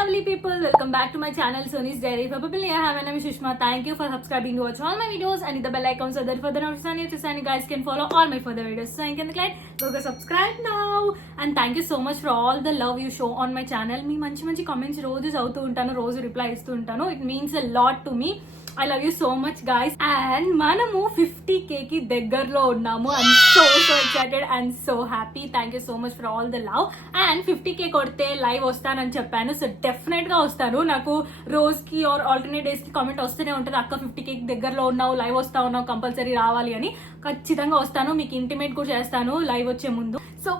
lovely people, welcome back to my channel Sony's Diary. For people here, my name is Sushma. Thank you for subscribing to watch all my videos and hit the bell icon so that further notifications you guys can follow all my further videos. So you can click go subscribe now. And thank you so much for all the love you show on my channel. Me manchi comments రోజు చదువుతూ ఉంటాను, రోజు reply ఇస్తూ ఉంటాను. It means a lot to me. I love you so much guys. And మనము 50k కి దగ్గరలో ఉన్నాము. I'm so excited and so happy. Thank you so much for all the love. And 50k కొడితే live వస్తానని చెప్పాను. So definite గా వస్తాను. నాకు రోజుకి ఆర్ ఆల్టర్నేట్ డేస్ కి కామెంట్ వస్తూనే ఉంటుంది, అక్క 50k కి దగ్గరలో ఉన్నావు, లైవ్ వస్తా ఉన్నావు, కంపల్సరీ రావాలి అని. ఖచ్చితంగా వస్తాను, మీకు ఇంటిమేట్ కూడా చేస్తాను లైవ్ వచ్చే ముందు. So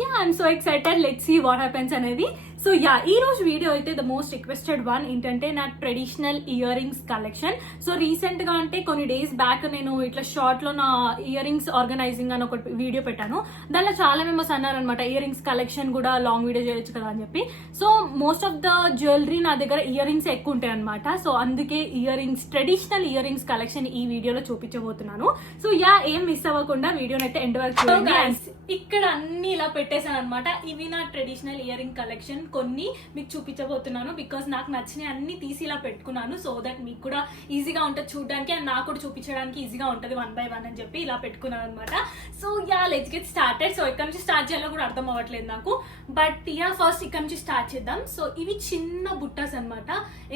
yeah, I'm so excited. Let's see what happens అనేది. సో యా, ఈ రోజు వీడియో అయితే ద మోస్ట్ రిక్వెస్టెడ్ వన్ ఏంటంటే నా traditional ear rings collection. So recent గా అంటే కొన్ని డేస్ బ్యాక్ నేను ఇట్లా షార్ట్ లో నా ఇయర్ రింగ్స్ ఆర్గనైజింగ్ అని ఒక వీడియో పెట్టాను. దానిలో చాలా మెంబర్స్ అన్నారు అనమాట, ఇయర్ రింగ్స్ కలెక్షన్ కూడా లాంగ్ వీడియో చేయొచ్చు కదా అని చెప్పి. So most of the jewellery నా దగ్గర ఇయర్ రింగ్స్ ఎక్కువ ఉంటాయి అనమాట. సో అందుకే ear rings, traditional ear rings collection ఈ వీడియోలో చూపించబోతున్నాను. సో యా, ఏం మిస్ అవ్వకుండా వీడియోని అయితే ఎండ్ వరకు చూడండి. ఇక్కడ అన్ని ఇలా పెట్టేశాను అనమాట. ఇవి నా ట్రెడిషనల్ ఇయర్ రింగ్ కలెక్షన్, కొన్ని మీకు చూపించబోతున్నాను బికాస్ నాకు నచ్చినవి అన్ని తీసి ఇలా పెట్టుకున్నాను. సో దట్ మీకు కూడా ఈజీగా ఉంటుంది చూడడానికి అండ్ నాకు కూడా చూపించడానికి ఈజీగా ఉంటుంది 1 by 1 అని చెప్పి ఇలా పెట్టుకున్నాను అనమాట. So yeah, let's get started. So ఇక్కడ నుంచి స్టార్ట్ చేయాలో కూడా అర్థం అవ్వట్లేదు నాకు, బట్ యా ఫస్ట్ ఇక్కడ నుంచి స్టార్ట్ చేద్దాం. సో ఇవి చిన్న బుట్టాస్ అనమాట,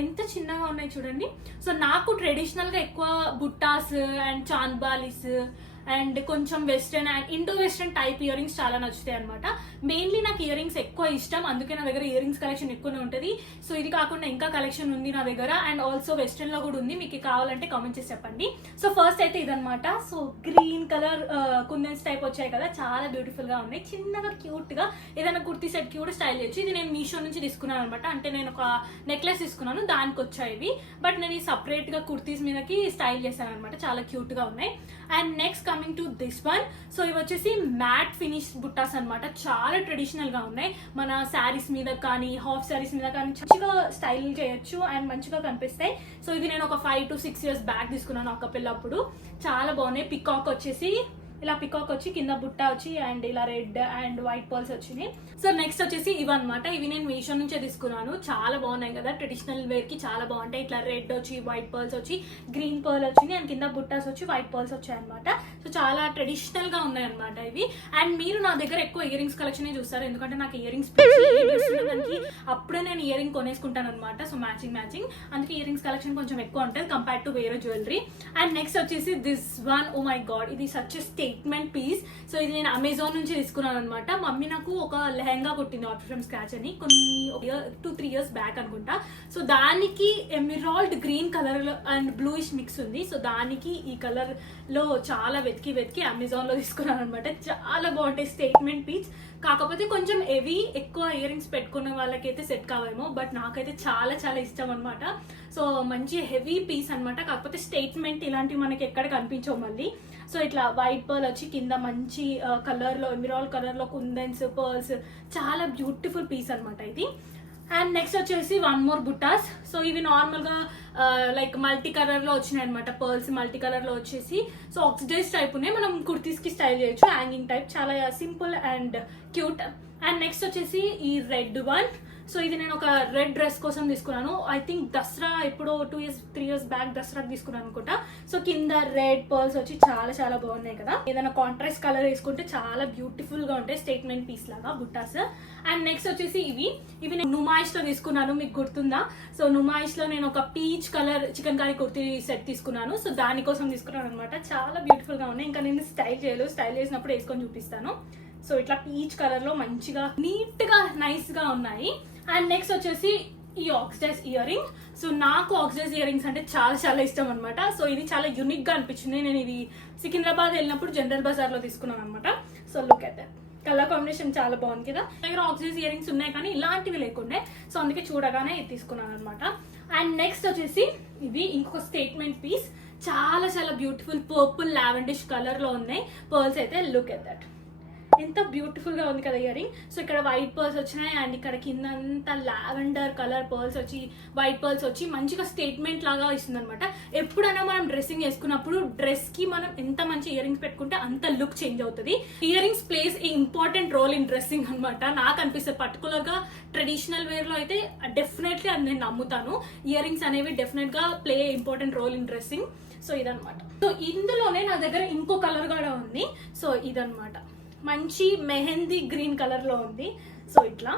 ఎంత చిన్నగా ఉన్నాయి చూడండి. సో నాకు ట్రెడిషనల్ గా ఎక్కువ బుట్టాస్ అండ్ చాంద్బాలీస్ అండ్ కొంచెం western and Indo western type ear rings చాలా నచ్చుతాయి అనమాట. మెయిన్లీ నాకు ఇయర్ రింగ్స్ ఎక్కువ ఇష్టం, అందుకే నా దగ్గర ఇయర్ రింగ్స్ కలెక్షన్ ఎక్కువనే ఉంటుంది. సో ఇది కాకుండా ఇంకా కలెక్షన్ ఉంది నా దగ్గర అండ్ ఆల్సో వెస్ట్రన్ లో కూడా ఉంది, మీకు కావాలంటే కామెంట్ చేసి చెప్పండి. సో ఫస్ట్ అయితే ఇదనమాట. సో గ్రీన్ కలర్ కుందన్స్ టైప్ వచ్చాయి కదా, చాలా బ్యూటిఫుల్ గా ఉన్నాయి, చిన్నగా క్యూట్ గా ఏదైనా కుర్తీ సెట్ కి కూడా స్టైల్ చేయొచ్చు. ఇది నేను మీషో నుంచి తీసుకున్నాను అనమాట, అంటే నేను ఒక నెక్లెస్ తీసుకున్నాను, దానికి వచ్చాయి ఇవి. బట్ నేను ఈ సపరేట్ గా కుర్తీస్ మీదకి స్టైల్ చేశాను అనమాట, చాలా క్యూట్ గా ఉన్నాయి. And next coming to this one. So ఇవి వచ్చేసి మ్యాట్ ఫినిష్ బుట్టాస్ అనమాట, చాలా ట్రెడిషనల్ గా ఉన్నాయి. మన శారీస్ మీద కానీ హాఫ్ శారీస్ మీద కానీ మంచిగా స్టైల్ చేయొచ్చు అండ్ మంచిగా కనిపిస్తాయి. సో ఇది నేను ఒక 5 to 6 years బ్యాక్ తీసుకున్నాను ఒక పిల్లప్పుడు. చాలా బాగున్నాయి. పికాక్ వచ్చేసి ఇలా పికాక్ వచ్చి కింద బుట్ట వచ్చి అండ్ ఇలా రెడ్ అండ్ వైట్ పర్ల్స్ వచ్చినాయి. సో నెక్స్ట్ వచ్చేసి ఇవన్నమాట, ఇవి నేను మీషో నుంచే తీసుకున్నాను. చాలా బాగున్నాయి కదా, ట్రెడిషనల్ వేర్ కి చాలా బాగుంటాయి. ఇట్లా రెడ్ వచ్చి వైట్ పర్ల్స్ వచ్చి గ్రీన్ పర్ల్ వచ్చినాయి అండ్ కింద బుట్టాస్ వచ్చి వైట్ పర్ల్స్ వచ్చాయి అనమాట. సో చాలా ట్రెడిషనల్ గా ఉన్నాయి అనమాట ఇవి. అండ్ మీరు నా దగ్గర ఎక్కువ ఇయర్ రింగ్స్ కలెక్షన్ చూస్తారు, ఎందుకంటే నాకు ఇయర్ రింగ్స్ దానికి అప్పుడే నేను ఇయర్ రింగ్ కొనేసుకుంటాను అనమాట. సో మ్యాచింగ్ అందుకే ఇయర్ రింగ్స్ కలెక్షన్ కొంచెం ఎక్కువ ఉంటుంది కంపేర్ టు వేరే జ్యువెలరీ. అండ్ నెక్స్ట్ వచ్చేసి this one, oh my god, ఇది సచ్ స్టేట్మెంట్ పీస్. సో ఇది నేను అమెజాన్ నుంచి తీసుకున్నాను అనమాట. మమ్మీ నాకు ఒక లెహంగా కుట్టింది ఆర్డర్ ఫ్రమ్ స్క్రాచ్ అని, కొన్ని 2-3 years బ్యాక్ అనుకుంటా. సో దానికి emerald green colour and bluish mix ఉంది. సో దానికి ఈ కలర్ లో చాలా వెతికి అమెజాన్ లో తీసుకున్నాను అనమాట. చాలా బాగుంటాయి, స్టేట్మెంట్ పీస్. కాకపోతే కొంచెం ఎక్కువ ఇయర్ రింగ్స్ పెట్టుకున్న వాళ్ళకైతే సెట్ కావేమో, బట్ నాకైతే చాలా చాలా ఇష్టం అనమాట. సో మంచి హెవీ పీస్ అనమాట, కాకపోతే స్టేట్మెంట్ ఇలాంటివి మనకి ఎక్కడ కనిపించవు మళ్ళీ. సో ఇట్లా వైట్ పర్ల్ వచ్చి కింద మంచి కలర్ లో ఎమరాల్డ్ కలర్ లో కుందన్స్ పర్ల్స్, చాలా బ్యూటిఫుల్ పీస్ అనమాట ఇది. అండ్ నెక్స్ట్ వచ్చేసి 1 more బుట్టాస్. సో ఇవి నార్మల్ గా లైక్ మల్టీ కలర్ లో వచ్చినాయి అనమాట, పర్ల్స్ మల్టీ కలర్ లో వచ్చేసి. సో ఆక్సిడైజ్ టైప్ ఉన్నాయి, మనం కుర్తీస్ కి స్టైల్ చేయొచ్చు, హ్యాంగింగ్ టైప్, చాలా simple and cute. And next వచ్చేసి ఈ రెడ్ వన్. సో ఇది నేను ఒక రెడ్ డ్రెస్ కోసం తీసుకున్నాను. ఐ థింక్ దసరా ఎప్పుడో 2-3 years బ్యాక్ దసరాకి తీసుకున్నాను అనుకుంటా. సో కింద రెడ్ పర్ల్స్ వచ్చి చాలా చాలా బాగున్నాయి కదా, ఏదైనా కాంట్రాస్ట్ కలర్ వేసుకుంటే చాలా బ్యూటిఫుల్ గా ఉంటాయి, స్టేట్మెంట్ పీస్ లాగా బుట్టాస్. అండ్ నెక్స్ట్ వచ్చేసి ఇవి నేను నుమాయిష్ లో తీసుకున్నాను, మీకు గుర్తుందా? సో నుమాయిష్ లో నేను ఒక peach colour chicken curry kurti set తీసుకున్నాను. సో దానికోసం తీసుకున్నాను అనమాట, చాలా బ్యూటిఫుల్ గా ఉన్నాయి. ఇంకా నేను స్టైల్ చేసినప్పుడు వేసుకొని చూపిస్తాను. సో ఇట్లా పీచ్ కలర్ లో మంచిగా నీట్ గా నైస్ గా ఉన్నాయి. అండ్ నెక్స్ట్ వచ్చేసి ఈ ఆక్సిడైజ్ ఇయర్ రింగ్. సో నాకు ఆక్సిడైజ్ ఇయర్ రింగ్స్ అంటే చాలా చాలా ఇష్టం అనమాట. సో ఇది చాలా యూనిక్ గా అనిపించింది. నేను ఇది సికింద్రాబాద్ వెళ్ళినప్పుడు జనరల్ బజార్ లో తీసుకున్నాను అనమాట. So look at that, colour combination చాలా బాగుంది కదా. దగ్గర ఆక్సిడైజ్ ఇయర్ రింగ్స్ ఉన్నాయి కానీ ఇలాంటివి లేకుండే, సో అందుకే చూడగానే ఇది తీసుకున్నాను అనమాట. అండ్ నెక్స్ట్ వచ్చేసి ఇవి ఇంకొక స్టేట్మెంట్ పీస్, చాలా చాలా బ్యూటిఫుల్ పర్పుల్ లావెండిష్ కలర్ లో ఉన్నాయి పర్ల్స్ అయితే. లుక్ ఎట్ దట్, ఎంత బ్యూటిఫుల్ గా ఉంది కదా ఇయర్ రింగ్. సో ఇక్కడ వైట్ పర్ల్స్ వచ్చినాయి అండ్ ఇక్కడ కింద అంతా లావెండర్ కలర్ పర్ల్స్ వచ్చి వైట్ పర్ల్స్ వచ్చి మంచిగా స్టేట్మెంట్ లాగా ఇస్తుంది అనమాట. ఎప్పుడైనా మనం డ్రెస్సింగ్ వేసుకున్నప్పుడు డ్రెస్ కి మనం ఎంత మంచి ఇయర్ రింగ్స్ పెట్టుకుంటే అంత లుక్ చేంజ్ అవుతుంది. Earrings plays a important role in dressing అనమాట. నాకు అనిపిస్తుంది పర్టికులర్ గా ట్రెడిషనల్ వేర్ లో అయితే డెఫినెట్లీ అది నేను నమ్ముతాను. ఇయర్ రింగ్స్ అనేవి డెఫినెట్ గా play important role in dressing. So ఇదనమాట. సో ఇందులోనే నా దగ్గర ఇంకో కలర్ కూడా ఉంది. సో ఇదనమాట, మంచి మెహందీ గ్రీన్ కలర్ లో ఉంది. సో ఇట్లా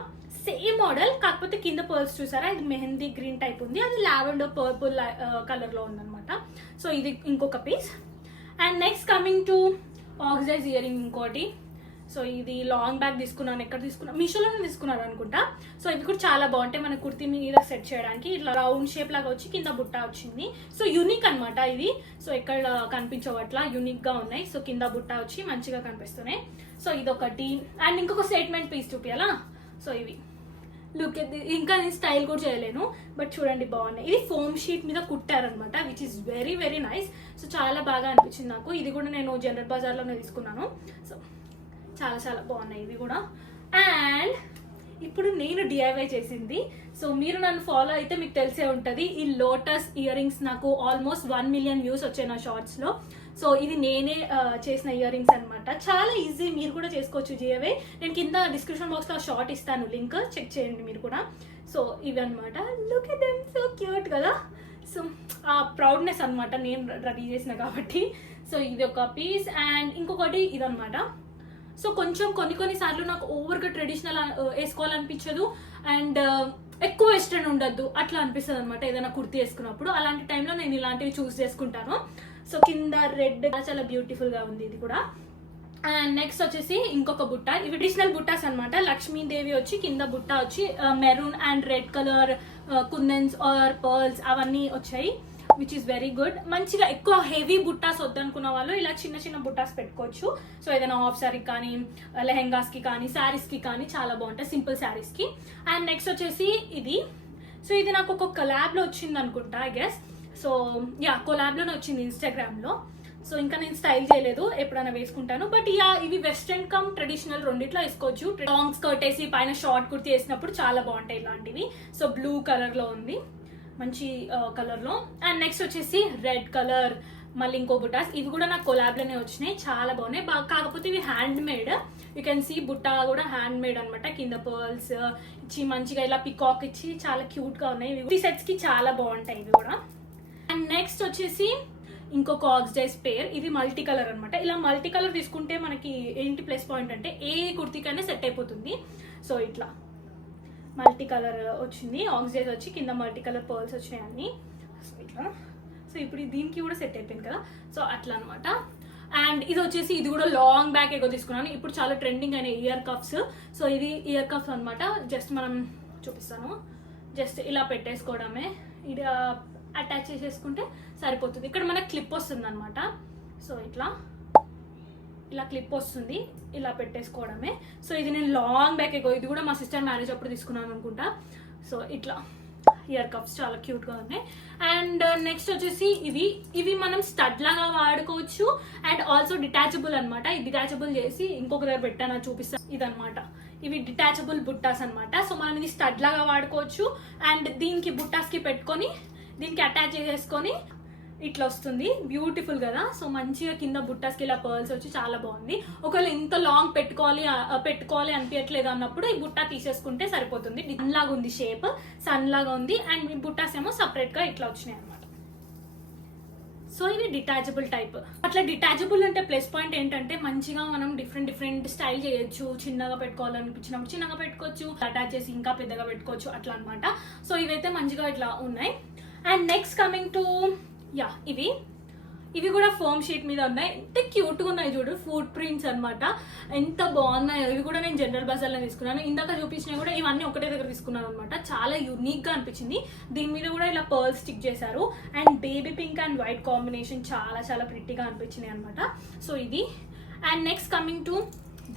సేమ్ మోడల్, కాకపోతే కింద పర్ల్స్ చూసారా, ఇది మెహందీ గ్రీన్ టైప్ ఉంది, అది లావెండర్ పర్పుల్ కలర్ లో ఉందన్నమాట. సో ఇది ఇంకొక piece. And next coming to oxidise earring ఇంకోటి. సో ఇది లాంగ్ బ్యాగ్ తీసుకున్నాను. ఎక్కడ తీసుకున్నాను? మీషోలోనే తీసుకున్నాను అనుకుంటా. సో ఇవి కూడా చాలా బాగుంటాయి మన కుర్తీ మీద సెట్ చేయడానికి. ఇట్లా రౌండ్ షేప్ లాగా వచ్చి కింద బుట్ట వచ్చింది. సో యూనిక్ అనమాట ఇది. సో ఎక్కడ కనిపించవట్లా, యూనిక్ గా ఉన్నాయి. సో కింద బుట్ట వచ్చి మంచిగా కనిపిస్తున్నాయి. సో ఇదొకటి. అండ్ ఇంకొక స్టేట్మెంట్ పీస్ చూపియాలా. సో ఇవి లుక్ ఇంకా నేను స్టైల్ కూడా చేయలేను, బట్ చూడండి బాగున్నాయి. ఇది ఫోమ్ షీట్ మీద కుట్టారనమాట, which is very very nice. So చాలా బాగా అనిపించింది నాకు. ఇది కూడా నేను జనరల్ బజార్లోనే తీసుకున్నాను. సో చాలా చాలా బాగున్నాయి ఇవి కూడా. అండ్ ఇప్పుడు నేను డిఐవై చేసింది. సో మీరు నన్ను ఫాలో అయితే మీకు తెలిసే ఉంటుంది, ఈ లోటస్ ఇయర్ రింగ్స్ నాకు ఆల్మోస్ట్ 1 million వ్యూస్ వచ్చాయి నా షార్ట్స్లో. సో ఇది నేనే చేసిన ఇయర్ రింగ్స్ అనమాట. చాలా ఈజీ, మీరు కూడా చేసుకోవచ్చు డిఐవై. నేను కింద డిస్క్రిప్షన్ బాక్స్లో షార్ట్ ఇస్తాను, లింక్ చెక్ చేయండి మీరు కూడా. సో ఇవి అనమాట. Look at them, so cute కదా. సో ఆ ప్రౌడ్నెస్ అనమాట, నేను రెడీ చేసిన కాబట్టి. సో ఇది ఒక పీస్. అండ్ ఇంకొకటి ఇదనమాట. సో కొంచెం కొన్ని సార్లు నాకు ఓవర్గా ట్రెడిషనల్ వేసుకోవాలనిపించదు అండ్ ఎక్కువ వెస్ట్రన్ ఉండద్దు అట్లా అనిపిస్తుంది అనమాట ఏదైనా కుర్తీ వేసుకున్నప్పుడు. అలాంటి టైంలో నేను ఇలాంటివి చూస్ చేసుకుంటాను. సో కింద రెడ్ చాలా బ్యూటిఫుల్ గా ఉంది ఇది కూడా. అండ్ నెక్స్ట్ వచ్చేసి ఇంకొక బుట్ట. ఇవి ట్రెడిషనల్ బుట్టాస్ అనమాట. లక్ష్మీదేవి వచ్చి కింద బుట్ట వచ్చి మెరూన్ అండ్ రెడ్ కలర్ కుందన్స్ ఆర్ పర్ల్స్ అవన్నీ వచ్చాయి, విచ్ ఈస్ వెరీ గుడ్. మంచిగా ఎక్కువ హెవీ బుట్టాస్ వద్దనుకున్న వాళ్ళు ఇలా చిన్న చిన్న బుట్టాస్ పెట్టుకోవచ్చు. సో ఏదైనా హాఫ్ శారీకి కానీ, లెహెంగాస్ కి కానీ, శారీస్ కి కానీ చాలా బాగుంటాయి, సింపుల్ శారీస్ కి. అండ్ నెక్స్ట్ వచ్చేసి ఇది. సో ఇది నాకు ఒక కొలాబ్ లో వచ్చింది అనుకుంటా, I guess. So yeah, collab లోనే వచ్చింది ఇన్స్టాగ్రామ్ లో. సో ఇంకా నేను స్టైల్ చేయలేదు, ఎప్పుడైనా వేసుకుంటాను. బట్ యా, ఇవి వెస్ట్రన్ కమ్ ట్రెడిషనల్ రెండిట్లో వేసుకోవచ్చు. లాంగ్ స్కర్ట్ వేసి పైన షార్ట్ కుర్తీ వేసినప్పుడు చాలా బాగుంటాయి ఇలాంటివి. సో బ్లూ కలర్ లో ఉంది, మంచి కలర్ లో. అండ్ నెక్స్ట్ వచ్చేసి రెడ్ కలర్ మళ్ళీ ఇంకో బుట్టాస్. ఇవి కూడా నాకు కొలాబ్ లోనే వచ్చినాయి, చాలా బాగున్నాయి. కాకపోతే ఇవి handmade. You can see బుట్ట కూడా హ్యాండ్ మేడ్ అనమాట. కింద పర్ల్స్ ఇచ్చి మంచిగా ఇలా పికాక్ ఇచ్చి చాలా క్యూట్ గా ఉన్నాయి. ఇవి సెట్స్ కి చాలా బాగుంటాయి ఇవి కూడా. అండ్ నెక్స్ట్ వచ్చేసి ఇంకొక ఆక్సిడైజ్ పేర్. ఇది మల్టీ కలర్ అనమాట. ఇలా మల్టీ కలర్ తీసుకుంటే మనకి ఏంటి ప్లస్ పాయింట్ అంటే ఏ కుర్తీకైనా సెట్ అయిపోతుంది. సో ఇట్లా మల్టీ కలర్ వచ్చింది, ఆక్సిడైజ్ వచ్చి కింద మల్టీ కలర్ పర్ల్స్ వచ్చినాయి అన్ని. సో ఇట్లా. సో ఇప్పుడు దీనికి కూడా సెట్ అయిపోయింది కదా. సో అట్లా అనమాట. అండ్ ఇది వచ్చేసి ఇది కూడా లాంగ్ బ్యాక్ ఎక్కువ తీసుకున్నాను. ఇప్పుడు చాలా ట్రెండింగ్ అయిన ఇయర్ కప్స్. సో ఇది ఇయర్ కప్స్ అనమాట. జస్ట్ మనం చూపిస్తాను, జస్ట్ ఇలా పెట్టేసుకోవడమే. ఇది అటాచ్ చేసేసుకుంటే సరిపోతుంది. ఇక్కడ మనకు క్లిప్ వస్తుంది అనమాట. సో ఇట్లా ఇలా క్లిప్ వస్తుంది, ఇలా పెట్టేసుకోవడమే. సో ఇది నేను లాంగ్ బ్యాక్ ఎక్కువ, ఇది కూడా మా సిస్టర్ మ్యారేజ్ అప్పుడు తీసుకున్నాను అనుకుంటా. సో ఇట్లా ఇయర్ కప్స్ చాలా క్యూట్ గా ఉన్నాయి. అండ్ నెక్స్ట్ వచ్చేసి ఇవి మనం స్టడ్ లాగా వాడుకోవచ్చు అండ్ ఆల్సో డిటాచబుల్ అనమాట. ఇది డిటాచబుల్ చేసి ఇంకొక దగ్గర పెట్టాను, చూపిస్తాను. ఇదనమాట, ఇవి డిటాచబుల్ బుట్టాస్ అనమాట. సో మనం ఇది స్టడ్ లాగా వాడుకోవచ్చు అండ్ దీనికి బుట్టాస్ కి పెట్టుకొని దీనికి అటాచ్ చేసేసుకొని ఇట్లా వస్తుంది, బ్యూటిఫుల్ కదా. సో మంచిగా కింద బుట్టాస్కి ఇలా పర్ల్స్ వచ్చి చాలా బాగుంది. ఒకవేళ ఇంత లాంగ్ పెట్టుకోవాలి అనిపించట్లేదు అన్నప్పుడు ఈ బుట్ట తీసేసుకుంటే సరిపోతుంది. సన్ లాగా ఉంది, షేప్ సన్ లాగా ఉంది. అండ్ ఈ బుట్టాస్ ఏమో సపరేట్ గా ఇట్లా వచ్చినాయి అనమాట. సో ఇది డిటాచబుల్ టైప్. అట్లా డిటాచబుల్ అంటే ప్లస్ పాయింట్ ఏంటంటే మంచిగా మనం డిఫరెంట్ స్టైల్ చేయొచ్చు. చిన్నగా పెట్టుకోవాలనిపించినప్పుడు చిన్నగా పెట్టుకోవచ్చు, అటాచ్ చేసి ఇంకా పెద్దగా పెట్టుకోవచ్చు, అట్లా అనమాట. సో ఇవైతే మంచిగా ఇట్లా ఉన్నాయి. And next coming to yeah, ఇవి కూడా ఫోమ్ షీట్ మీద ఉన్నాయి. ఎంత క్యూట్ గా ఉన్నాయి చూడు, ఫుట్ ప్రింట్స్ అనమాట. ఎంత బాగున్నాయో. ఇవి కూడా నేను జనరల్ బజార్లో తీసుకున్నాను. ఇందాక చూపించినా కూడా ఇవన్నీ ఒకటే దగ్గర తీసుకున్నాను అనమాట. చాలా యూనిక్ గా అనిపించింది. దీని మీద కూడా ఇలా పర్ల్ స్టిక్ చేశారు and baby pink and white combination చాలా చాలా ప్రిట్టీగా అనిపించినాయి అనమాట. సో ఇది. And next coming to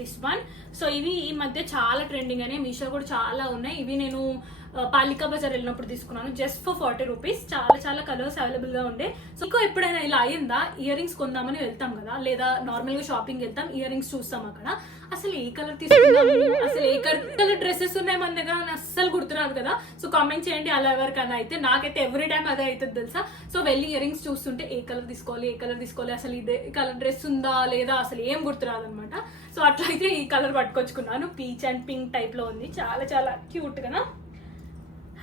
this one. So ఇవి ఈ మధ్య చాలా ట్రెండింగ్ అనే, మీషో కూడా చాలా ఉన్నాయి. ఇవి నేను పాలికా బజార్ వెళ్ళినప్పుడు తీసుకున్నాను జస్ట్ ఫర్ 40 రూపీస్. చాలా చాలా కలర్స్ అవైలబుల్ గా ఉండే. సో ఇంకో ఎప్పుడైనా ఇలా అయిందా, ఇయర్ రింగ్స్ కొందామని వెళ్తాం కదా, లేదా నార్మల్ గా షాపింగ్ వెళ్తాం, ఇయర్ రింగ్స్ చూస్తాం అక్కడ, అసలు ఏ కలర్ తీసుకున్నాము, అసలు ఏ కలర్ డ్రెస్సెస్ ఉన్నాయి మన దగ్గర అని అస్సలు గుర్తురాదు కదా. సో కామెంట్ చేయండి అలా ఎవరికైనా అయితే. నాకైతే ఎవ్రీ టైం అదే అవుతుంది తెలుసా. సో వెళ్ళి ఇయర్ రింగ్స్ చూస్తుంటే ఏ కలర్ తీసుకోవాలి, ఏ కలర్ తీసుకోవాలి, అసలు ఇదే కలర్ డ్రెస్ ఉందా లేదా అసలు ఏం గుర్తురాదు అనమాట. సో అట్లయితే ఈ కలర్ పట్టుకొచ్చుకున్నాను, పీచ్ అండ్ పింక్ టైప్ లో ఉంది, చాలా చాలా క్యూట్ కదా.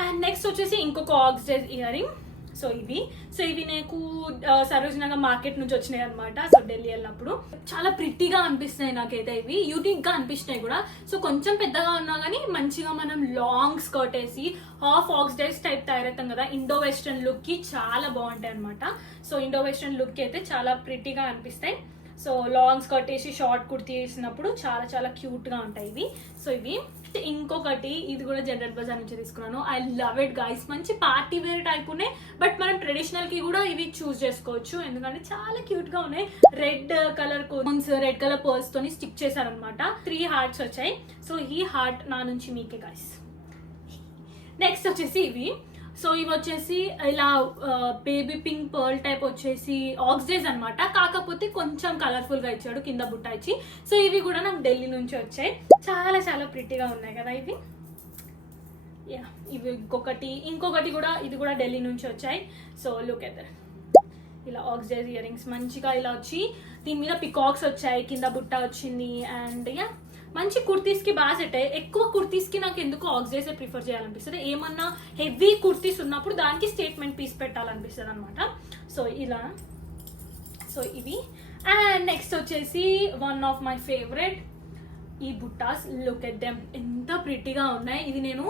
అండ్ నెక్స్ట్ వచ్చేసి ఇంకొక ఆక్సిడైజ్ ఇయర్ రింగ్. సో ఇవి నాకు సరోజ్ నగర్ మార్కెట్ నుంచి వచ్చినాయి అనమాట. సో ఢిల్లీ వెళ్ళినప్పుడు చాలా ప్రిట్టిగా అనిపిస్తున్నాయి నాకైతే, ఇవి యూనిక్ గా అనిపిస్తున్నాయి కూడా. సో కొంచెం పెద్దగా ఉన్నా కానీ మంచిగా మనం లాంగ్ స్కర్ట్ వేసి హాఫ్ ఆక్సిడైజ్ టైప్ తయారవుతాం కదా, ఇండో వెస్ట్రన్ లుక్ కి చాలా బాగుంటాయి అనమాట. సో ఇండో వెస్ట్రన్ లుక్ కి అయితే చాలా ప్రిట్టిగా అనిపిస్తాయి. సో లాంగ్ స్కర్ట్ వేసి షార్ట్ కుర్తీ వేసినప్పుడు చాలా చాలా క్యూట్ గా ఉంటాయి ఇవి. సో ఇవి ఇంకొకటి, ఇది కూడా జనరల్ బజార్ నుంచి తీసుకున్నాను. I love it guys. మంచి పార్టీ వేర్ టైప్ ఉన్నాయి, బట్ మనం ట్రెడిషనల్ కి కూడా ఇవి చూస్ చేసుకోవచ్చు, ఎందుకంటే చాలా క్యూట్ గా ఉన్నాయి. Red colour cones, red colour pearls తోని స్టిక్ చేశారనమాట. 3 హార్ట్స్ వచ్చాయి. సో ఈ హార్ట్ నా నుంచి మీకే గైస్. నెక్స్ట్ వచ్చేసి ఇవి. సో ఇవి వచ్చేసి ఇలా బేబీ పింక్ పర్ల్ టైప్ వచ్చేసి ఆక్సిడైజ్ అనమాట, కాకపోతే కొంచెం కలర్ఫుల్ గా ఇచ్చాడు కింద బుట్ట ఇచ్చి. సో ఇవి కూడా నాకు ఢిల్లీ నుంచి వచ్చాయి, చాలా చాలా ప్రిట్టిగా ఉన్నాయి కదా ఇవి. ఇవి ఇంకొకటి కూడా, ఇది కూడా ఢిల్లీ నుంచి వచ్చాయి. సో లుక్ ఎట్ దట్, ఇలా ఆక్సిడైజ్ ఇయర్ రింగ్స్ మంచిగా ఇలా వచ్చి, దీని మీద పికాక్స్ వచ్చాయి, కింద బుట్ట వచ్చింది. అండ్ మంచి కుర్తీస్ కి బాగా సెట్ అయ్యాయి. ఎక్కువ కుర్తీస్ కి నాకు ఎందుకు ఆక్సిడైజ్ ప్రిఫర్ చేయాలనిపిస్తుంది, ఏమన్నా హెవీ కుర్తీస్ ఉన్నప్పుడు దానికి స్టేట్మెంట్ పీస్ పెట్టాలనిపిస్తుంది అనమాట. సో ఇలా, సో ఇవి. అండ్ నెక్స్ట్ వచ్చేసి వన్ ఆఫ్ మై ఫేవరెట్, ఈ బుట్టాస్. లుక్ ఎట్ దెమ్, ఎంత ప్రిట్టిగా ఉన్నాయి. ఇది నేను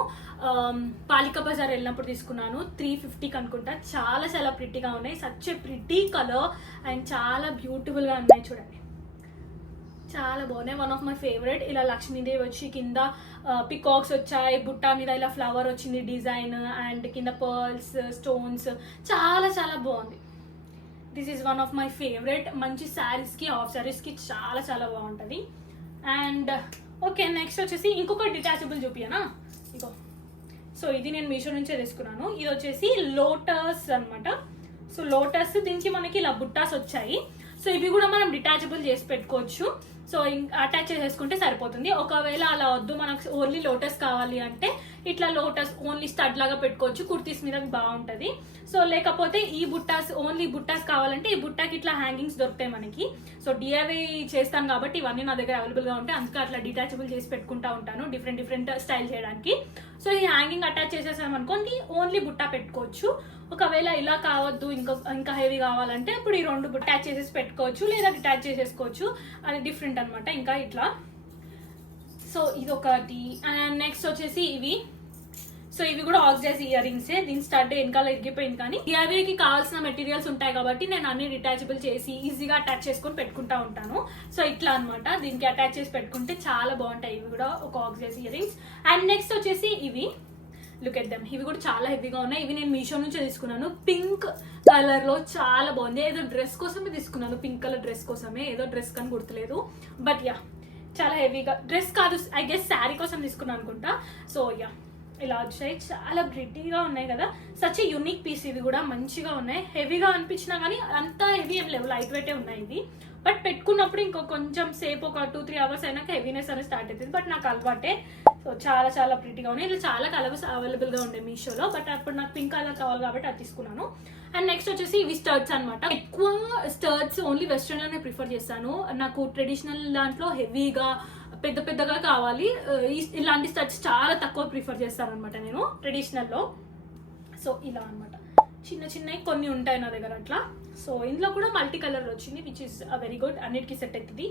పాలికా బజార్ వెళ్ళినప్పుడు తీసుకున్నాను, 350కి అనుకుంటా. చాలా చాలా ప్రిట్టిగా ఉన్నాయి, such a pretty colour and చాలా బ్యూటిఫుల్ గా ఉన్నాయి చూడండి, చాలా బాగున్నాయి. One of my favourite. ఇలా లక్ష్మీదేవి వచ్చి కింద పికాక్స్ వచ్చాయి, బుట్ట మీద ఇలా ఫ్లవర్ వచ్చింది డిజైన్, అండ్ కింద పర్ల్స్, స్టోన్స్, చాలా చాలా బాగుంది. This is one of my favourite. మంచి శారీస్కి, హాఫ్ శారీస్కి చాలా చాలా బాగుంటుంది. అండ్ ఓకే, నెక్స్ట్ వచ్చేసి ఇంకొక డిటాచబుల్ చూపియనా, ఇగో. సో ఇది నేను మీషో నుంచే తీసుకున్నాను. ఇది వచ్చేసి లోటస్ అనమాట. సో లోటస్, దీనికి మనకి ఇలా బుట్టాస్ వచ్చాయి. సో ఇవి కూడా మనం డిటాచబుల్ చేసి పెట్టుకోవచ్చు. సో అటాచ్ చేసేసుకుంటే సరిపోతుంది. ఒకవేళ అలా వద్దు, మనకు ఓన్లీ లోటస్ కావాలి అంటే ఇట్లా లోటస్ ఓన్లీ స్టడ్ లాగా పెట్టుకోవచ్చు, కుర్తీస్ మీద బాగుంటుంది. సో లేకపోతే ఈ బుట్టాస్, ఓన్లీ బుట్టాస్ కావాలంటే ఈ బుట్టాకి ఇట్లా హ్యాంగింగ్స్ దొరుకుతాయి మనకి. సో డిఐవై చేస్తాను కాబట్టి ఇవన్నీ నా దగ్గర అవైలబుల్గా ఉంటాయి, అందుకే అట్లా డిటాచబుల్ చేసి పెట్టుకుంటా ఉంటాను డిఫరెంట్ డిఫరెంట్ స్టైల్ చేయడానికి. సో ఈ హ్యాంగింగ్ అటాచ్ చేసేసాం అనుకోండి, ఓన్లీ బుట్టా పెట్టుకోవచ్చు. ఒకవేళ ఇలా కావద్దు, ఇంకా హెవీ కావాలంటే ఇప్పుడు ఈ 2 అటాచ్ చేసేసి పెట్టుకోవచ్చు, లేదా డిటాచ్ చేసేసుకోవచ్చు, అది డిఫరెంట్ అనమాట. ఇంకా ఇట్లా. సో ఇది ఒకటి. అండ్ నెక్స్ట్ వచ్చేసి ఇవి. సో ఇవి కూడా ఆక్సిడైజ్ ఇయర్ రింగ్సే. దీని స్టడ్ వెనకాల ఇరిగిపోయింది, కానీ డిఐవైకి కావాల్సిన మెటీరియల్స్ ఉంటాయి కాబట్టి నేను అన్ని డిటాచబుల్ చేసి ఈజీగా అటాచ్ చేసుకొని పెట్టుకుంటా ఉంటాను. సో ఇట్లా అనమాట, దీనికి అటాచ్ చేసి పెట్టుకుంటే చాలా బాగుంటాయి. ఇవి కూడా ఒక oxidise ear rings. And next వచ్చేసి ఇవి. లుక్ ఎట్ దెమ్, ఇవి కూడా చాలా హెవీగా ఉన్నాయి. ఇవి నేను మీషో నుంచే తీసుకున్నాను, పింక్ కలర్ లో చాలా బాగుంది. ఏదో డ్రెస్ కోసమే తీసుకున్నాను, పింక్ కలర్ డ్రెస్ కోసమే, ఏదో డ్రెస్ కానీ గుర్తులేదు. బట్ చాలా హెవీగా, డ్రెస్ కాదు ఐ గెస్ శారీ కోసం తీసుకున్నాను అనుకుంటా. సో ఇలా వచ్చాయి, చాలా ప్రిటీగా ఉన్నాయి కదా. Such a unique piece. ఇవి కూడా మంచిగా ఉన్నాయి, హెవీగా అనిపించినా కానీ అంత హెవీ ఏం లేవు, లైట్ వెయిటే ఉన్నాయి ఇవి. బట్ పెట్టుకున్నప్పుడు ఇంకో కొంచెం సేపు, ఒక 2-3 అవర్స్ అయినాక హెవీనెస్ అనేది స్టార్ట్ అవుతుంది, బట్ నాకు అలవాటే. సో చాలా చాలా ప్రిటీగా ఉన్నాయి. ఇలా చాలా కలర్స్ అవైలబుల్గా ఉండే మీషోలో, బట్ అప్పుడు నాకు పింక్ కలర్ కావాలి కాబట్టి అది తీసుకున్నాను. అండ్ నెక్స్ట్ వచ్చేసి ఇవి స్టర్ట్స్ అనమాట. ఎక్కువ స్టర్ట్స్ ఓన్లీ వెస్ట్రన్లోనే ప్రిఫర్ చేస్తాను, నాకు ట్రెడిషనల్ దాంట్లో హెవీగా పెద్ద పెద్దగా కావాలి. ఇలాంటి స్టర్ట్స్ చాలా తక్కువ ప్రిఫర్ చేస్తాను అనమాట నేను ట్రెడిషనల్లో. సో ఇలా అనమాట, చిన్న చిన్నవి కొన్ని ఉంటాయి నా దగ్గర అట్లా. సో ఇందులో కూడా మల్టీ కలర్ వచ్చింది, విచ్ ఇస్ వెరీ గుడ్, అన్నిటికీ సెట్ అవుతుంది.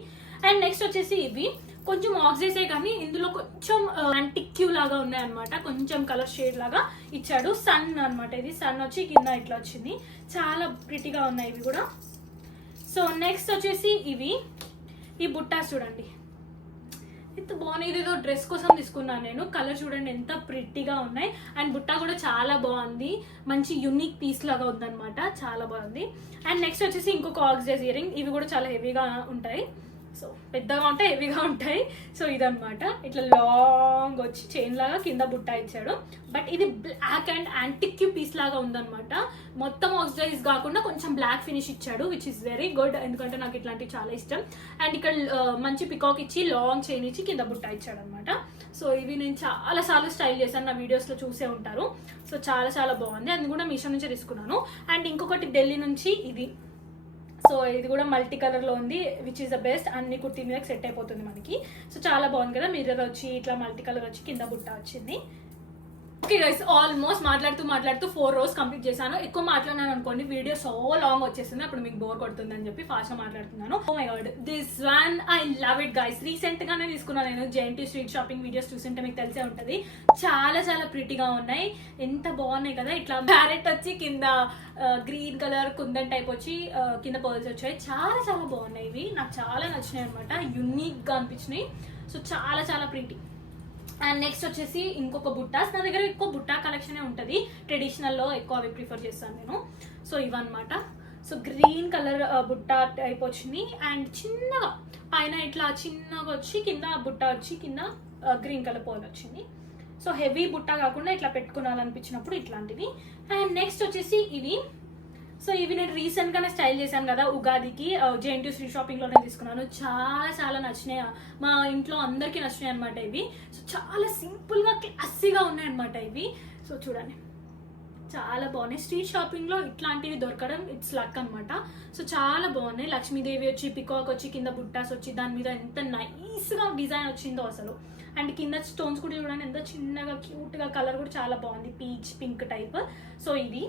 అండ్ నెక్స్ట్ వచ్చేసి ఇవి కొంచెం ఆక్సిడైజే కానీ ఇందులో కొంచెం యాంటిక్యూ లాగా ఉన్నాయి అనమాట, కొంచెం కలర్ షేడ్ లాగా ఇచ్చాడు. సన్ అనమాట, ఇది సన్ వచ్చి కింద ఇట్లా వచ్చింది, చాలా ప్రిటీగా ఉన్నాయి ఇవి కూడా. సో నెక్స్ట్ వచ్చేసి ఇవి, ఈ బుట్టాస్ చూడండి ఎంత బాగున్నాయి. ఇదేదో డ్రెస్ కోసం తీసుకున్నాను నేను, కలర్ చూడండి ఎంత ప్రిట్టిగా ఉన్నాయి. అండ్ బుట్ట కూడా చాలా బాగుంది, మంచి యూనిక్ పీస్ లాగా ఉందన్నమాట, చాలా బాగుంది. అండ్ నెక్స్ట్ వచ్చేసి ఇంకొక ఆక్సిడైజ్ ఇయర్ రింగ్. ఇవి కూడా చాలా హెవీగా ఉంటాయి. సో పెద్దగా ఉంటాయి, హెవీగా ఉంటాయి. సో ఇదనమాట, ఇట్లా లాంగ్ వచ్చి చైన్ లాగా కింద బుట్ట ఇచ్చాడు. బట్ ఇది బ్లాక్ అండ్ యాంటిక్ పీస్ లాగా ఉందన్నమాట. మొత్తం ఆక్సిడైజ్ కాకుండా కొంచెం బ్లాక్ ఫినిష్ ఇచ్చాడు, విచ్ ఇస్ వెరీ గుడ్, ఎందుకంటే నాకు ఇట్లాంటివి చాలా ఇష్టం. అండ్ ఇక్కడ మంచి పికాక్ ఇచ్చి లాంగ్ చైన్ ఇచ్చి కింద బుట్ట ఇచ్చాడు అనమాట. సో ఇవి నేను చాలా సార్లు స్టైల్ చేశాను, నా వీడియోస్లో చూసే ఉంటారు. సో చాలా చాలా బాగుంది, అది కూడా మీషో నుంచే తీసుకున్నాను. అండ్ ఇంకొకటి ఢిల్లీ నుంచి ఇది. సో ఇది కూడా మల్టీ కలర్ లో ఉంది, విచ్ ఇస్ ద బెస్ట్. అన్ని కుర్తీ మీద సెట్ అయిపోతుంది మనకి. సో చాలా బాగుంది కదా, మిర్రర్ వచ్చి ఇట్లా మల్టీ కలర్ వచ్చి కింద బుట్ట వచ్చింది. ఓకే గైస్, ఆల్మోస్ట్ మాట్లాడుతూ 4 rows కంప్లీట్ చేశాను. ఎక్కువ మాట్లాడినాను అనుకోండి, వీడియో సో లాంగ్ వచ్చేస్తుంది, అప్పుడు మీకు బోర్ కొడుతుంది అని చెప్పి ఫాస్ట్ గా మాట్లాడుతున్నాను. Oh my god, this one I love it guys. Recent గానే తీసుకున్నాను నేను. జెఎన్టీ స్ట్రీట్ షాపింగ్ వీడియోస్ చూస్తుంటే మీకు తెలిసే ఉంటది. చాలా చాలా ప్రిటీగా ఉన్నాయి, ఎంత బాగున్నాయి కదా. ఇట్లా ప్యారెట్ వచ్చి కింద గ్రీన్ కలర్ కుందన్ టైప్ వచ్చి కింద పర్ల్స్ వచ్చాయి. చాలా చాలా బాగున్నాయి ఇవి, నాకు చాలా నచ్చినాయి అనమాట. యూనిక్ గా అనిపించినాయి. సో చాలా చాలా ప్రిటీ. అండ్ నెక్స్ట్ వచ్చేసి ఇంకొక బుట్టాస్. నా దగ్గర ఎక్కువ బుట్టా కలెక్షన్ ఉంటుంది, ట్రెడిషనల్లో ఎక్కువ అవి ప్రిఫర్ చేస్తాను నేను. సో ఇవన్నమాట. So green colour Butta type వచ్చింది. అండ్ చిన్నగా పైన ఇట్లా చిన్నగా వచ్చి కింద బుట్ట వచ్చి కింద గ్రీన్ కలర్ పోల్ వచ్చింది. సో హెవీ బుట్టా కాకుండా ఇట్లా పెట్టుకోవాలనిపించినప్పుడు ఇట్లాంటివి. అండ్ నెక్స్ట్ వచ్చేసి ఇవి. సో ఇవి నేను రీసెంట్ గానే స్టైల్ చేశాను కదా ఉగాదికి, జెఎన్టీ స్ట్రీట్ షాపింగ్ లోనే తీసుకున్నాను. చాలా చాలా నచ్చినాయి, మా ఇంట్లో అందరికీ నచ్చినాయి అనమాట ఇవి. సో చాలా సింపుల్ గా క్లాసీగా ఉన్నాయి అనమాట ఇవి. సో చూడండి, చాలా బాగున్నాయి. స్ట్రీట్ షాపింగ్ లో ఇట్లాంటివి దొరకడం ఇట్స్ లక్ అనమాట. సో చాలా బాగున్నాయి. లక్ష్మీదేవి వచ్చి పికాక్ వచ్చి కింద బుట్టాస్ వచ్చి దాని మీద ఎంత నైస్ గా డిజైన్ వచ్చిందో అసలు. అండ్ కింద స్టోన్స్ కూడా చూడండి ఎంత చిన్నగా క్యూట్ గా, కలర్ కూడా చాలా బాగుంది, పీచ్ పింక్ టైప్. సో ఇది.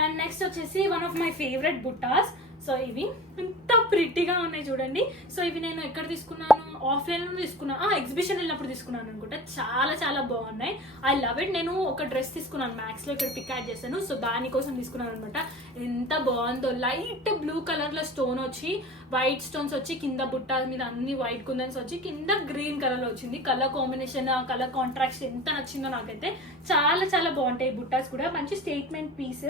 అండ్ నెక్స్ట్ వచ్చేసి వన్ ఆఫ్ మై ఫేవరెట్ బుట్టాస్. సో ఇవి ఎంత ప్రిటీగా ఉన్నాయి చూడండి. సో ఇవి నేను ఎక్కడ తీసుకున్నాను, ఆఫ్లైన్ లో తీసుకున్నాను, ఎగ్జిబిషన్ వెళ్ళినప్పుడు తీసుకున్నాను అనుకుంటా. చాలా చాలా బాగున్నాయి, ఐ లవ్ ఇట్. నేను ఒక డ్రెస్ తీసుకున్నాను మ్యాక్స్ లో, ఇక్కడ పిక్ యాడ్ చేశాను. సో దానికోసం తీసుకున్నాను అనమాట. ఎంత బాగుందో, లైట్ బ్లూ కలర్ లో స్టోన్ వచ్చి వైట్ స్టోన్స్ వచ్చి కింద బుట్ట మీద అన్ని వైట్ కుందన్స్ వచ్చి కింద గ్రీన్ కలర్ లో వచ్చింది. కలర్ కాంబినేషన్, కలర్ కాంట్రాక్ట్ ఎంత నచ్చిందో నాకైతే. చాలా చాలా బాగుంటాయి బుట్టాస్ కూడా, మంచి స్టేట్మెంట్ పీస్.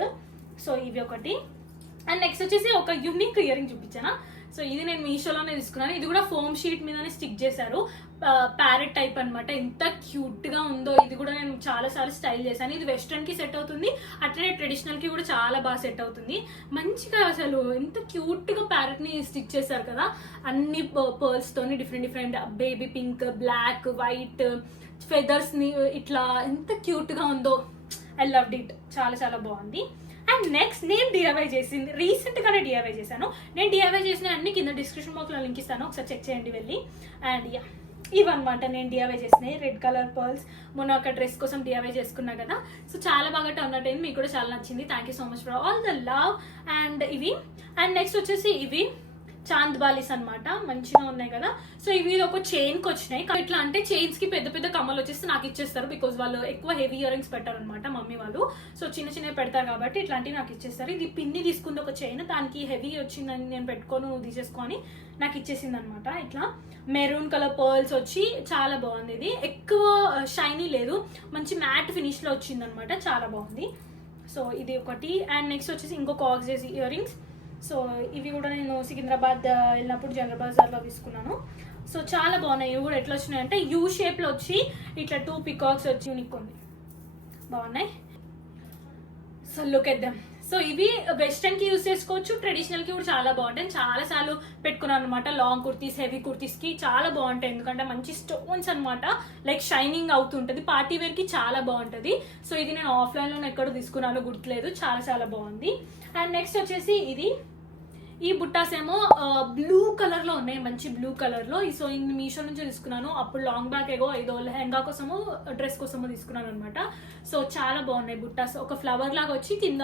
సో ఇవి ఒకటి. అండ్ నెక్స్ట్ వచ్చేసి ఒక యూనిక్ ఇయర్ రింగ్ చూపించానా. సో ఇది నేను మీషోలోనే తీసుకున్నాను. ఇది కూడా ఫోమ్ షీట్ మీదనే స్టిక్ చేశారు, ప్యారెట్ టైప్ అనమాట. ఎంత క్యూట్ గా ఉందో. ఇది కూడా నేను చాలా సార్లు స్టైల్ చేశాను. ఇది వెస్ట్రన్ కి సెట్ అవుతుంది, అట్లనే ట్రెడిషనల్ కి కూడా చాలా బాగా సెట్ అవుతుంది. మంచిగా అసలు ఎంత క్యూట్ గా ప్యారెట్ ని స్టిక్ చేశారు కదా, అన్ని పర్ల్స్ తోని different different baby pink, black, white feathers ని ఇట్లా ఎంత క్యూట్ గా ఉందో. ఐ లవ్డ్ ఇట్, చాలా చాలా బాగుంది. అండ్ నెక్స్ట్ నేను డిఐవై చేసింది, రీసెంట్ గానే డిఐవై చేశాను. నేను డిఐవై చేసిన అన్ని కింద డిస్క్రిప్షన్ బాక్స్ లో లింక్ ఇస్తాను, ఒకసారి చెక్ చేయండి వెళ్ళి. అండ్ యా, ఇవన్నమాట నేను డిఐవై చేసినాయి. రెడ్ కలర్ పర్ల్స్ మొన్న ఒక డ్రెస్ కోసం డిఐవై చేసుకున్నా కదా. సో చాలా బాగా టర్న్ అవుట్ అయింది, మీకు కూడా చాలా నచ్చింది. Thank you so much for all the love. And ఇవి. అండ్ నెక్స్ట్ వచ్చేసి ఇవి చాంద్ బాలీస్ అనమాట, మంచిగా ఉన్నాయి కదా. సో ఇవి ఒక చైన్ కి వచ్చినాయి. ఇట్లా అంటే చైన్స్ కి పెద్ద పెద్ద కమ్మలు వచ్చేసి నాకు ఇచ్చేస్తారు, బికాజ్ వాళ్ళు ఎక్కువ హెవీ ఇయర్ రింగ్స్ పెట్టారు అనమాట మమ్మీ వాళ్ళు. సో చిన్న చిన్నవి పెడతారు కాబట్టి ఇట్లాంటివి నాకు ఇచ్చేస్తారు. ఇది పిన్ని తీసుకుంది ఒక చైన్, దానికి హెవీ వచ్చిందని నేను పెట్టుకొని నువ్వు తీసేసుకొని నాకు ఇచ్చేసింది అనమాట. ఇట్లా మెరూన్ కలర్ పర్ల్స్ వచ్చి చాలా బాగుంది. ఇది ఎక్కువ షైనీ లేదు, మంచి మ్యాట్ ఫినిష్ లో వచ్చింది అనమాట, చాలా బాగుంది. సో ఇది ఒకటి. అండ్ నెక్స్ట్ వచ్చేసి ఇంకొక ఆక్సిడైజ్ ఇయర్ రింగ్స్. సో ఇవి కూడా నేను సికింద్రాబాద్ వెళ్ళినప్పుడు జనరల్ బజార్లో తీసుకున్నాను. సో చాలా బాగున్నాయి. ఇవి కూడా ఎట్లా వచ్చినాయి అంటే యూ షేప్లో వచ్చి ఇట్లా 2 పికాక్స్ వచ్చి యూనిక్ ఉంది, బాగున్నాయి. So look at them. So ఇవి వెస్ట్రన్ కి యూజ్ చేసుకోవచ్చు, ట్రెడిషనల్ కి కూడా చాలా బాగుంటాయి. చాలా సార్లు పెట్టుకున్నాను అనమాట, లాంగ్ కుర్తీస్, హెవీ కుర్తీస్ కి చాలా బాగుంటాయి, ఎందుకంటే మంచి స్టోన్స్ అనమాట, లైక్ షైనింగ్ అవుతుంటది. పార్టీ వేర్ కి చాలా బాగుంటది. సో ఇది నేను ఆఫ్లైన్ లో ఎక్కడో తీసుకున్నాను గుర్తులేదు, చాలా చాలా బాగుంది. అండ్ నెక్స్ట్ వచ్చేసి ఇది. ఈ బుట్టాస్ ఏమో బ్లూ కలర్ లో ఉన్నాయి, మంచి బ్లూ కలర్ లో. సో ఇది మీషో నుంచి తీసుకున్నాను, అప్పుడు లాంగ్ బ్యాక్ ఏదో లెహంగా కోసము డ్రెస్ కోసము తీసుకున్నాను అనమాట. సో చాలా బాగున్నాయి బుట్టాస్, ఒక ఫ్లవర్ లాగా వచ్చి కింద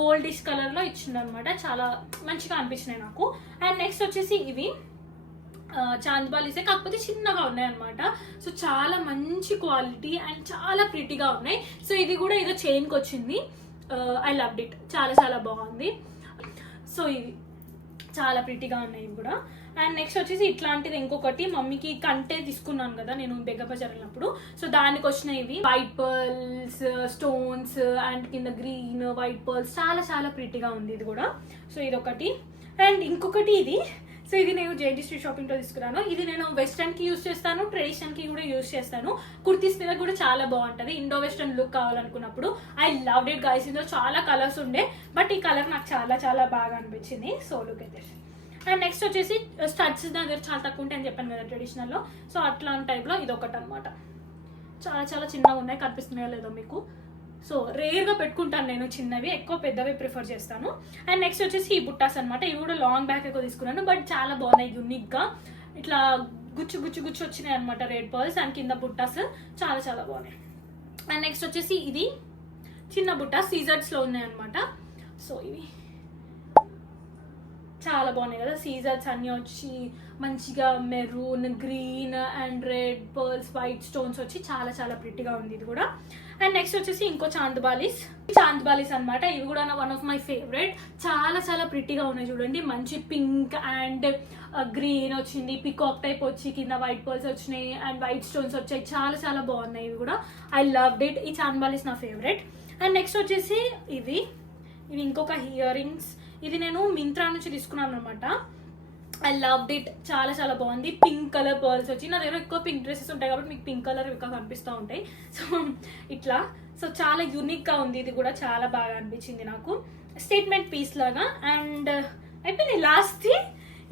గోల్డిష్ కలర్ లో ఇచ్చింది అనమాట, చాలా మంచిగా అనిపించినాయి నాకు. అండ్ నెక్స్ట్ వచ్చేసి ఇవి చాంద్ బాలీసే, కాకపోతే చిన్నగా ఉన్నాయి అనమాట. సో చాలా మంచి క్వాలిటీ అండ్ చాలా ప్రిటీగా ఉన్నాయి. సో ఇది కూడా ఏదో చైన్కి వచ్చింది, ఐ లవ్డ్ ఇట్, చాలా చాలా బాగుంది. సో ఇవి చాలా ప్రిటీగా ఉన్నాయి ఇవి కూడా. అండ్ నెక్స్ట్ వచ్చేసి ఇట్లాంటిది ఇంకొకటి, మమ్మీకి కంటే తీసుకున్నాను కదా నేను బెగ్గబజార్ వెళ్ళినప్పుడు. సో దానికి వచ్చినాయి ఇవి వైట్ పర్ల్స్, స్టోన్స్ అండ్ కింద గ్రీన్ వైట్ పర్ల్స్, చాలా చాలా ప్రిటీగా ఉంది ఇది కూడా. సో ఇది ఒకటి. అండ్ ఇంకొకటి ఇది. సో సో ఇది నేను జేఎన్టీ స్ట్రీట్ షాపింగ్లో తీసుకున్నాను. ఇది నేను వెస్ట్రన్కి యూస్ చేస్తాను, ట్రెడిషనల్కి కూడా యూస్ చేస్తాను. కుర్తీస్ మీద కూడా చాలా బాగుంటుంది ఇండో వెస్ట్రన్ లుక్ కావాలనుకున్నప్పుడు. I love it guys. ఇందులో చాలా కలర్స్ ఉండే, బట్ ఈ కలర్ నాకు చాలా చాలా బాగా అనిపించింది. సో లుక్ అయితే. అండ్ నెక్స్ట్ వచ్చేసి స్టడ్స్ నా దగ్గర చాలా తక్కువ ఉంటాయి అని చెప్పాను కదా ట్రెడిషనల్లో. సో అట్లాంటి టైప్లో ఇది ఒకటి అనమాట. చాలా చాలా చిన్నగా ఉన్నాయి, కనిపిస్తున్నాయో లేదో మీకు. సో రేర్గా పెట్టుకుంటాను నేను చిన్నవి, ఎక్కువ పెద్దవి ప్రిఫర్ చేస్తాను. అండ్ నెక్స్ట్ వచ్చేసి ఈ బుట్టాస్ అనమాట. ఇవి కూడా లాంగ్ బ్యాక్ ఎక్కువ తీసుకున్నాను, బట్ చాలా బాగున్నాయి యూనిక్గా. ఇట్లా గుచ్చు గుచ్చు గుచ్చు వచ్చినాయి అనమాట రెడ్ పర్ల్స్. అండ్ కింద బుట్టాస్ చాలా చాలా బాగున్నాయి. అండ్ నెక్స్ట్ వచ్చేసి ఇది చిన్న బుట్ట సీజర్స్లో ఉన్నాయి అనమాట. సో ఇవి చాలా బాగున్నాయి కదా. సీజర్స్ అన్నీ వచ్చి మంచిగా maroon, green and red pearls, white stones వచ్చి చాలా చాలా ప్రిట్టిగా ఉంది ఇది కూడా. అండ్ నెక్స్ట్ వచ్చేసి ఇంకో చాంద్బాలీస్ అనమాట. ఇవి కూడా వన్ ఆఫ్ మై ఫేవరెట్. చాలా చాలా ప్రిట్టిగా ఉన్నాయి చూడండి. మంచి పింక్ అండ్ గ్రీన్ వచ్చింది, పికాక్ టైప్ వచ్చి కింద వైట్ పర్ల్స్ వచ్చినాయి అండ్ వైట్ స్టోన్స్ వచ్చాయి. చాలా చాలా బాగున్నాయి ఇవి కూడా. I love it. ఈ చాంద్బాలీస్ నా ఫేవరెట్. అండ్ నెక్స్ట్ వచ్చేసి ఇవి ఇంకొక ఇయర్ రింగ్స్. ఇది నేను మింత్రా నుంచి తీసుకున్నాను అనమాట. I love it. చాలా చాలా బాగుంది. పింక్ కలర్ పర్ల్స్ వచ్చి, నా దగ్గర ఎక్కువ పింక్ డ్రెస్సెస్ ఉంటాయి కాబట్టి మీకు పింక్ కలర్ ఎక్కువ కనిపిస్తూ ఉంటాయి. సో ఇట్లా సో చాలా యూనిక్గా ఉంది. ఇది కూడా చాలా బాగా అనిపించింది నాకు, స్టేట్మెంట్ పీస్ లాగా. అండ్ అయిపోయింది. లాస్ట్ది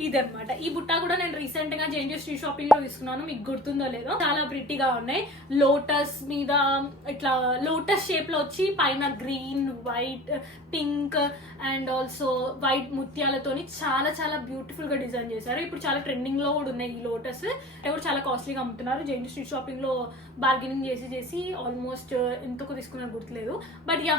ఇదనమాట. ఈ బుట్ట కూడా నేను రీసెంట్ గా జేఎన్టీ స్ట్రీట్ షాపింగ్ లో తీసుకున్నాను, మీకు గుర్తుందో లేదో. చాలా ప్రిట్టిగా ఉన్నాయి. లోటస్ మీద ఇట్లా లోటస్ షేప్ లో వచ్చి పైన green, white, pink and also white ముత్యాలతోని చాలా చాలా బ్యూటిఫుల్ గా డిజైన్ చేశారు. ఇప్పుడు చాలా ట్రెండింగ్ లో కూడా ఉన్నాయి ఈ లోటస్. కూడా చాలా కాస్ట్లీగా అమ్ముతున్నారు. జేఎన్టీ స్ట్రీట్ షాపింగ్ లో బార్గెనింగ్ చేసి ఆల్మోస్ట్ ఎంతకు తీసుకున్నారు గుర్తులేదు, బట్ యా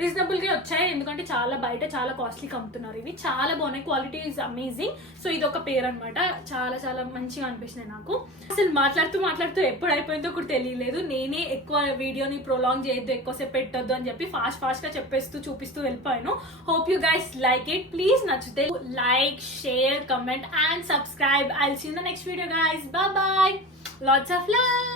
రీజనబుల్ గా వచ్చాయి. ఎందుకంటే చాలా బయట చాలా కాస్ట్లీకి అమ్ముతున్నారు. ఇవి చాలా బాగున్నాయి, క్వాలిటీ ఈజ్ అమేజింగ్. సో ఇది ఒక పేరు అనమాట. చాలా చాలా మంచిగా అనిపించినాయి నాకు. అసలు మాట్లాడుతూ ఎప్పుడు అయిపోయిందో కూడా తెలియలేదు. నేనే ఎక్కువ వీడియోని ప్రొలాంగ్ చేయొద్దు, ఎక్కువసేపు పెట్టొద్దు అని చెప్పి ఫాస్ట్ గా చెప్పేస్తూ చూపిస్తూ వెళ్ళిపోయాను. Hope you guys like it. Please నచ్చితే like, share, comment and subscribe. I will see you in the next video guys. Bye bye. Lots of love.